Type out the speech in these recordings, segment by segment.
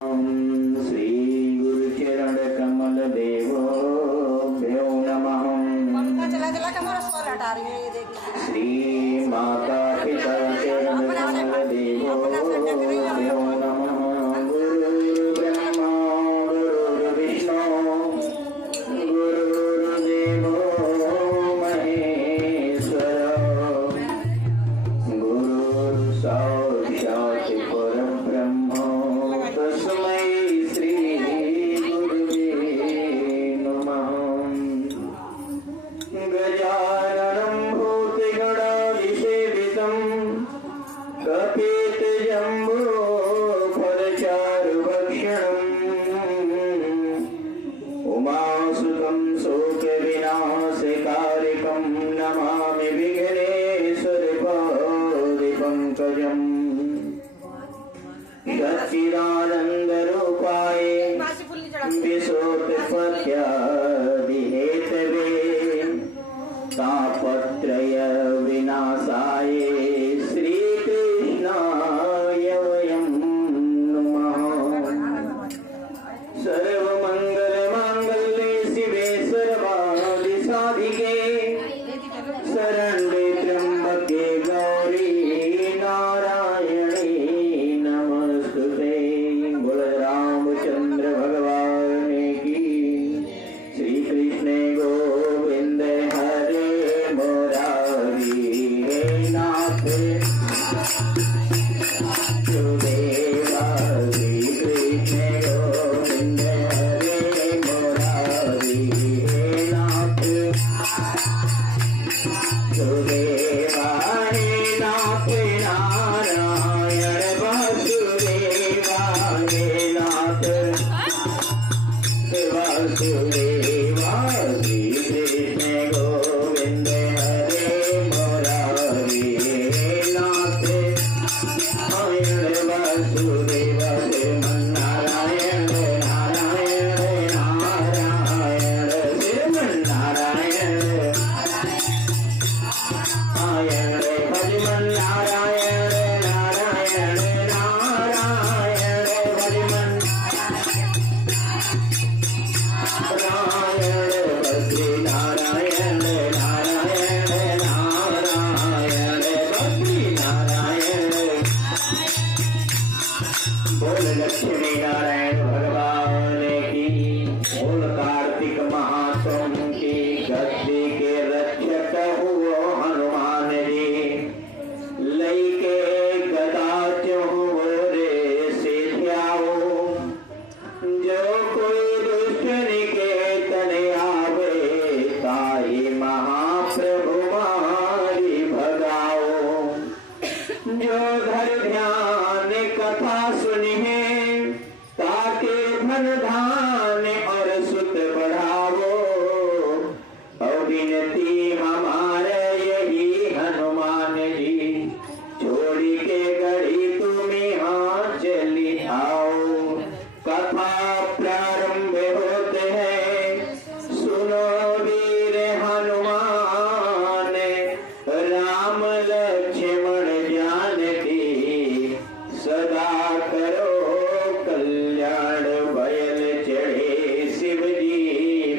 श्री गुरुचरण कमल देवोभ्यो नमः। श्री माता पिता चरण कमल देवोभ्यो नमः। गुरु ब्रह्मा गुरु विष्णु गुरुर्देवो महेश्वर गुरु साक्षात् परब्रह्म तस्मै श्री गुरुवे नमः। गजाननं भूतगणाधिसेवितं कपितजम्बूफलचारुभक्षणम् उमासुतं शोकविनाशकारिकं नमामि विघ्नेश्वरपादिपङ्कजम्। सच्चिदानन्दरूपाय विशोत्पत्त्यादिहेतवे तापत्रय विनाशाय श्रीकृष्णाय वयं नमः। सर्वमङ्गलमाङ्गल्ये शिवे सर्वादिसाधिके शरण्ये त्र्यम्बके गौरी नारायणी नमस्तुते। बोल रामचंद्र भगवान की। श्री कृष्ण गोविंद हरे मुरारी हे नाथ सुदेवा। श्री कृष्ण गोविंद हरे मुरारी हे नाथ सुदेवा हे नाथ नारायण वासुदेवा हे नाथ वासुदेवा। श्री कृष्ण गोविंद हरे मुरारी हे नाथ नारायण वासुदेवा। श्रीमन्नारायण नारायण नारायण श्रीमन्नारायण नारायण भजमन्नारायण नारायण नारायण भजमन्नारायण भद्री नारायण नारायण नारायण भद्री नारायण। बोल लक्ष्मी नारायण भगवान की। बोल कार्तिक महासोम की। गद्दी के रक्षक हुओ हनुमान जी लई के गदा चहुओ रे सिध्याओ। जो कोई दुष्ट निकेतन आवे ताई महाप्रभु मारी भगाओ। जो धर ध्यान कथा सुनिए ताके धन धान और सुत बढ़ावो। और विनती हमारे यही हनुमान जी छोड़ी के गढ़ी तुम यहाँ चली आओ। कथा प्रारंभ होते हैं सुनो वीर हनुमान राम लक्ष्मण जानकी सदा करो कल्याण। भयल चढ़े शिव जी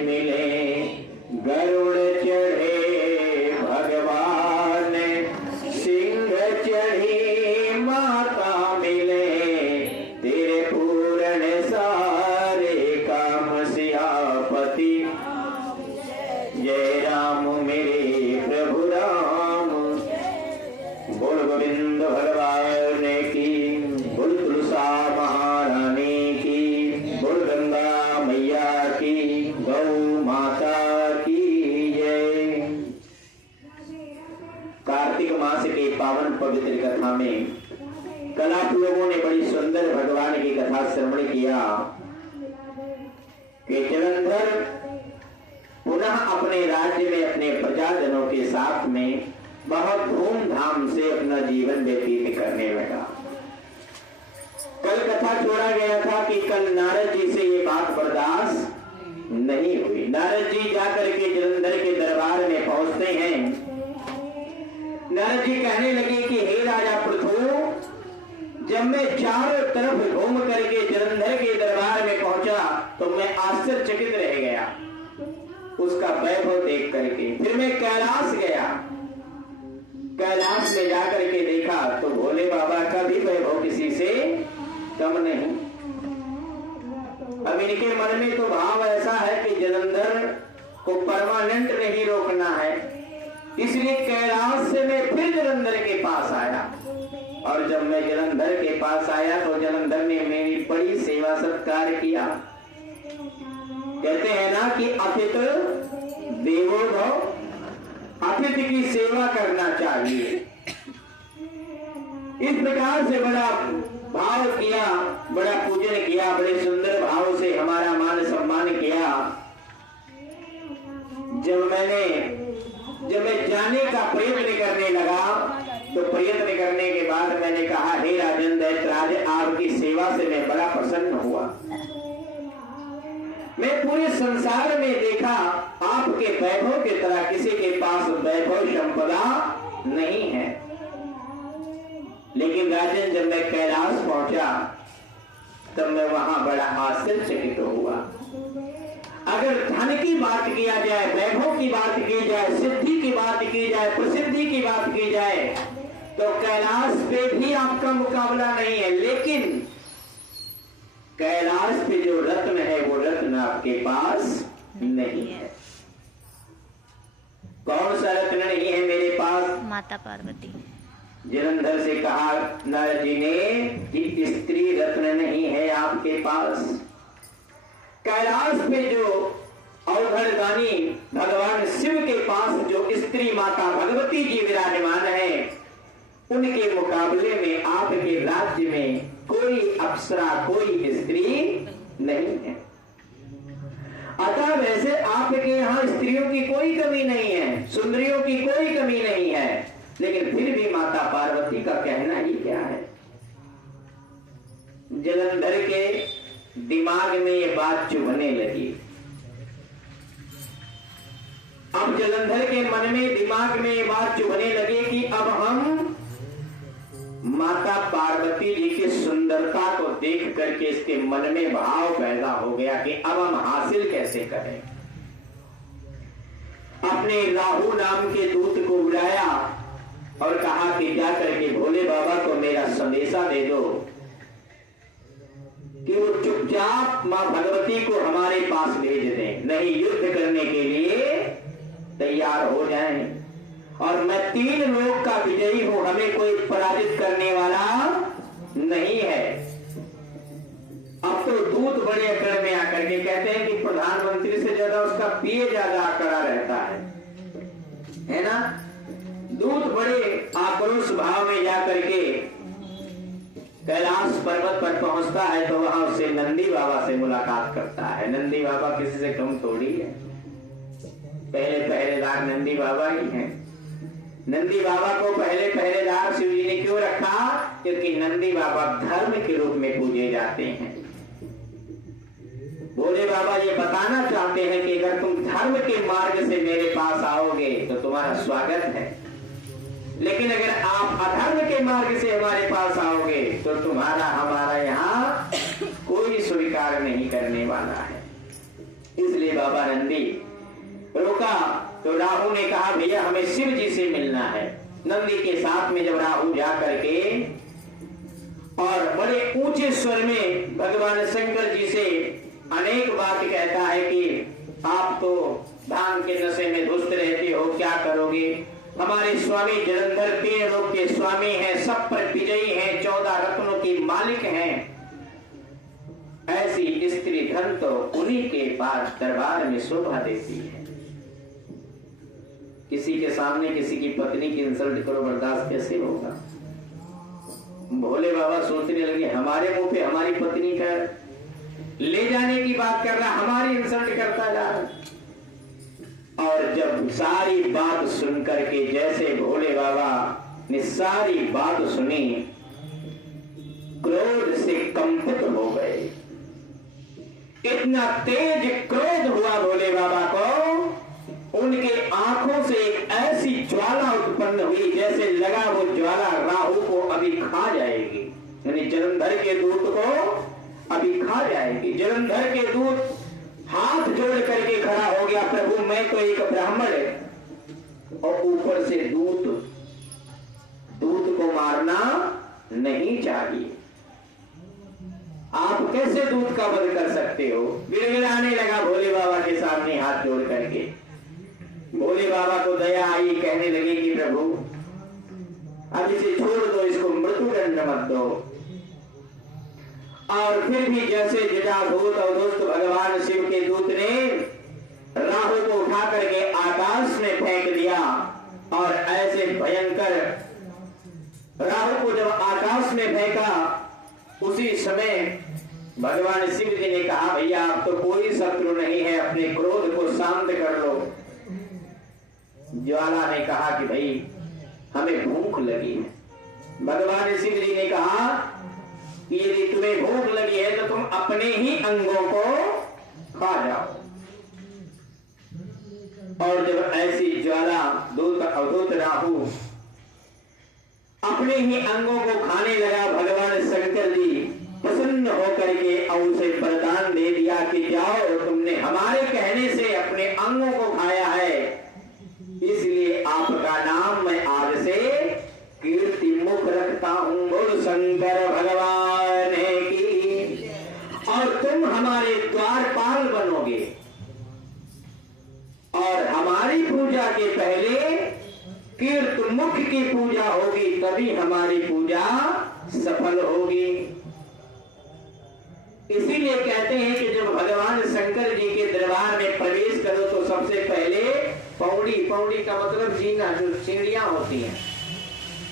मिले गरुड़ चढ़े भगवान सिंह चढ़ी माता मिले। तेरे पूर्ण सारे काम सियापति जय राम मेरे प्रभु राम। बोल गोविंद भगवान की। बोल तुलसा महारानी की। बोल गंगा मैया की। गौ माता की जय। कार्तिक मास के पावन पवित्र कथा में कल आप लोगों ने बड़ी सुंदर भगवान की कथा श्रवण किया कि जलंधर पुनः अपने राज्य में अपने प्रजाजनों के साथ में बहुत धूमधाम से अपना जीवन व्यतीत करने लगा। कल कथा छोड़ा गया था कि कल नारद जी से ये बात बर्दाश्त नहीं हुई। नारद जी जाकर के जलंधर के दरबार में पहुंचते हैं। नारद जी कहने लगे कि हे राजा पृथु, जब मैं चारों तरफ घूम करके जलंधर तो मैं आश्चर्यचकित रह गया उसका वैभव देख करके। फिर मैं कैलाश गया, कैलाश में जाकर के देखा तो भोले बाबा का भी वैभव किसी से कम नहीं। अब इनके मन में तो भाव ऐसा है कि जलंधर को परमानेंट नहीं रोकना है, इसलिए कैलाश से मैं फिर जलंधर के पास आया। और जब मैं जलंधर के पास आया तो जलंधर ने मेरी बड़ी सेवा सत्कार किया। कहते हैं ना कि अतिथि देवो भव, अतिथि की सेवा करना चाहिए। इस प्रकार से बड़ा भाव किया, बड़ा पूजन किया, बड़े सुंदर भाव से हमारा मान सम्मान किया। जब मैं जाने का प्रयत्न करने लगा तो प्रयत्न करने के बाद मैंने कहा, हे राजन दैत्यराज, आपकी सेवा से मैं बड़ा प्रसन्न हुआ। मैं पूरे संसार में देखा आपके वैभव की तरह किसी के पास वैभव संपदा नहीं है। लेकिन राजन, जब मैं कैलाश पहुंचा तब मैं वहां बड़ा आश्चर्यचकित हुआ। अगर धन की बात किया जाए, वैभव की बात की जाए, सिद्धि की बात की जाए, प्रसिद्धि की बात की जाए तो कैलाश पे भी आपका मुकाबला नहीं है। लेकिन कैलाश पे जो रत्न है वो रत्न आपके पास नहीं है। कौन सा रत्न नहीं है मेरे पास? माता पार्वती। जलंधर से कहा नारद जी ने कि स्त्री रत्न नहीं है आपके पास। कैलाश पे जो अवघड़दानी भगवान शिव के पास जो स्त्री माता भगवती जी विराजमान है, उनके मुकाबले में आपके राज्य में कोई अप्सरा, कोई स्त्री नहीं है। अतः वैसे आपके यहाँ स्त्रियों की कोई कमी नहीं है, सुंदरियों की कोई कमी नहीं है, लेकिन फिर भी माता पार्वती का कहना ही क्या है। जलंधर के दिमाग में ये बात चुभने लगी। अब जलंधर के मन में, दिमाग में ये बात चुभने लगी कि अब हम माता पार्वती जी की सुंदरता को देख करके इसके मन में भाव पैदा हो गया कि अब हम हासिल कैसे करें। अपने राहु नाम के दूत को बुलाया और कहा कि जा करके भोले बाबा को मेरा संदेशा दे दो कि वो चुपचाप मां भगवती को हमारे पास भेज दें, नहीं युद्ध करने के लिए तैयार हो जाएं। और मैं 3 लोक का विजयी हूं, हमें कोई पराजित करने वाला नहीं है। अब तो दूत बड़े अकड़ में आकर के कहते हैं कि प्रधानमंत्री से ज्यादा उसका पीए ज्यादा अकड़ा रहता है ना। दूत बड़े आक्रोश भाव में जाकर के कैलाश पर्वत पर पहुंचता है तो वहां उससे नंदी बाबा से मुलाकात करता है। नंदी बाबा किसी से कम थोड़ी है, पहले पहरेदार नंदी बाबा ही हैं। नंदी बाबा को पहले पहरेदार शिव जी ने क्यों रखा? क्योंकि नंदी बाबा धर्म के रूप में पूजे जाते हैं। भोले बाबा ये बताना चाहते हैं कि अगर तुम धर्म के मार्ग से मेरे पास आओगे तो तुम्हारा स्वागत है, लेकिन अगर आप अधर्म के मार्ग से हमारे पास आओगे तो तुम्हारा हमारा यहाँ कोई स्वीकार नहीं करने वाला है। इसलिए बाबा नंदी रोका तो राहु ने कहा, भैया हमें शिव जी से मिलना है। नंदी के साथ में जब राहु जा करके और बड़े ऊंचे स्वर में भगवान शंकर जी से अनेक बात कहता है कि आप तो भांग के नशे में धुस्त रहते हो, क्या करोगे? हमारे स्वामी जलंधर 3 लोक के स्वामी हैं, सब पर विजयी हैं, 14 रत्नों की मालिक हैं। ऐसी स्त्री धन तो उन्हीं के पास दरबार में शोभा देती है। किसी के सामने किसी की पत्नी की इंसल्ट करो, बर्दाश्त कैसे होगा? भोले बाबा सोचने लगे, हमारे मुंह पे हमारी पत्नी का ले जाने की बात कर रहा, हमारी इंसल्ट करता जा रहा। और जब सारी बात सुन करके, जैसे भोले बाबा ने सारी बात सुनी, क्रोध से कंपित हो गए। इतना तेज क्रोध हुआ भोले बाबा को, उनके आंखों से एक ऐसी ज्वाला उत्पन्न हुई जैसे लगा वो ज्वाला राहु को अभी खा जाएगी। यानी जलंधर के दूत को अभी खा जाएगी। जलंधर के दूत हाथ जोड़ करके खड़ा हो गया, प्रभु मैं तो एक ब्राह्मण है और ऊपर से दूत को मारना नहीं चाहिए, आप कैसे दूत का वध कर सकते हो। गिड़गिड़ाने लगा भोले बाबा के सामने हाथ जोड़ करके। भोले बाबा को दया आई, कहने लगे कि प्रभु अब इसे छोड़ दो, इसको मृत्युदंड मत दो। और फिर भी जैसे जटाधूत अवधूत भगवान शिव के दूत ने राहु को उठा करके आकाश में फेंक दिया, और ऐसे भयंकर राहु को जब आकाश में फेंका, उसी समय भगवान शिव जी ने कहा भैया अब तो कोई शत्रु नहीं है, अपने क्रोध को शांत कर लो। ज्वाला ने कहा कि भाई हमें भूख लगी है। भगवान शिव जी ने कहा कि यदि तुम्हें भूख लगी है तो तुम अपने ही अंगों को खा जाओ। और जब ऐसी ज्वाला दूत अवधूत राहु अपने ही अंगों को खाने लगा, भगवान शंकर जी प्रसन्न होकर के और उसे वरदान दे दिया कि जाओ तुमने हमारे कहने से अपने अंगों को खाया है, इसलिए आपका नाम मैं आज से कीर्ति मुख रखता हूं। बोल शंकर भगवान की। और तुम हमारे द्वारपाल बनोगे और हमारी पूजा के पहले कीर्ति मुख की पूजा होगी, तभी हमारी पूजा सफल होगी। इसीलिए कहते हैं कि जब भगवान शंकर जी के दरबार में प्रवेश करो तो सबसे पहले पौड़ी, पौड़ी का मतलब जीना, जो सीढ़ियां होती हैं,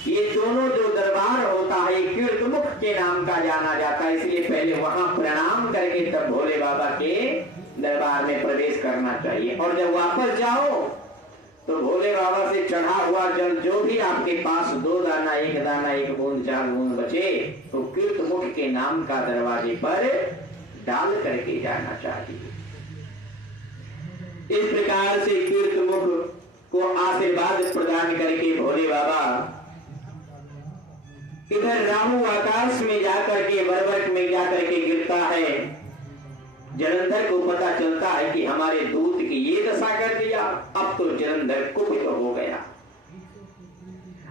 ये दोनों जो दरबार होता है कीर्तमुख के नाम का जाना जाता है। इसलिए पहले वहां प्रणाम करके तब भोले बाबा के दरबार में प्रवेश करना चाहिए। और जब वापस जाओ तो भोले बाबा से चढ़ा हुआ जल जो भी आपके पास 2 दाना, 1 दाना, 1 बूंद, 4 बूंद बचे तो कीर्तमुख के नाम का दरवाजे पर डाल करके जाना चाहिए। इस प्रकार से कीर्तमुख को आशीर्वाद प्रदान करके भोले बाबा इधर राहु आकाश में जाकर के बरबट में जाकर के गिरता है। जलंधर को पता चलता है कि हमारे दूत की ये दशा कर दिया, अब तो जलंधर कुपित हो गया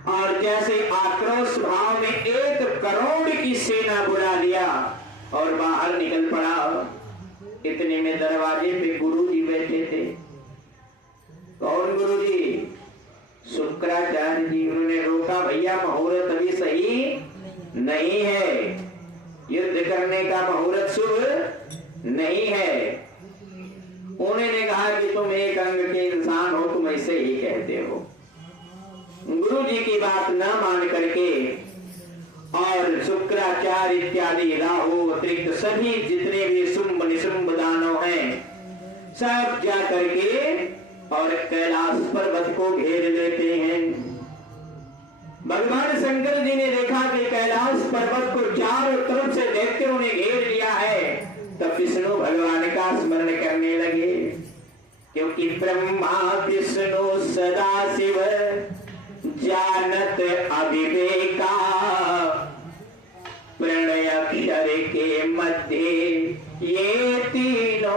और जैसे आक्रोश भाव में 1 करोड़ की सेना बुला लिया और बाहर निकल पड़ा। इतने में दरवाजे पे गुरुजी बैठे थे। कौन गुरुजी? शुक्राचार्य जी। उन्होंने रोका भैया मुहूर्त अभी सही नहीं है, युद्ध करने का मुहूर्त शुभ नहीं है। उन्होंने कहा कि तुम एक अंग के इंसान हो, तुम ऐसे ही कहते हो। गुरु जी की बात न मान करके और शुक्राचार्य इत्यादि राहु अतिरिक्त सभी जितने भी शुंभ निशुंभ दानव हैं सब जा करके और कैलाश पर्वत को घेर लेते हैं। भगवान शंकर जी ने देखा कि कैलाश पर्वत को चारों तरफ से दैत्यों ने घेर लिया है, तब विष्णु भगवान का स्मरण करने लगे, क्योंकि ब्रह्मा विष्णु सदा शिव जानत अविवेका, प्रणय अक्षर के मध्य ये तीनों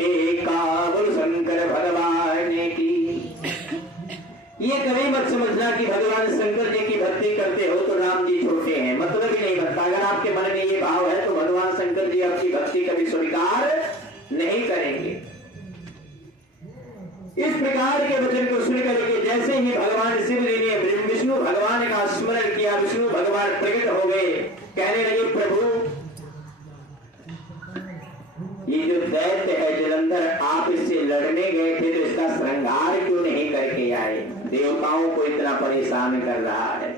एका। बोल शंकर भगवान की। ये कभी मत समझना कि भगवान शंकर जी की भक्ति करते हो तो राम जी छोटे हैं, मतलब ही नहीं बनता। अगर आपके मन में ये भाव है तो भगवान शंकर जी आपकी भक्ति कभी स्वीकार नहीं करेंगे। इस प्रकार के वचन को सुन करके जैसे ही भगवान शिव जी ने विष्णु भगवान का स्मरण किया, विष्णु भगवान प्रकट हो गए, कहने लगे प्रभु ये जो दैत्य है जलंधर, आप इससे लड़ने गए थे तो इसका श्रृंगार क्यों नहीं करके आए? देवताओं को इतना परेशान कर रहा है।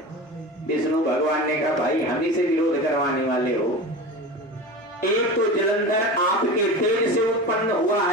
विष्णु भगवान ने कहा भाई हम ही से विरोध करवाने वाले हो? एक तो जलंधर आपके तेज से उत्पन्न हुआ है,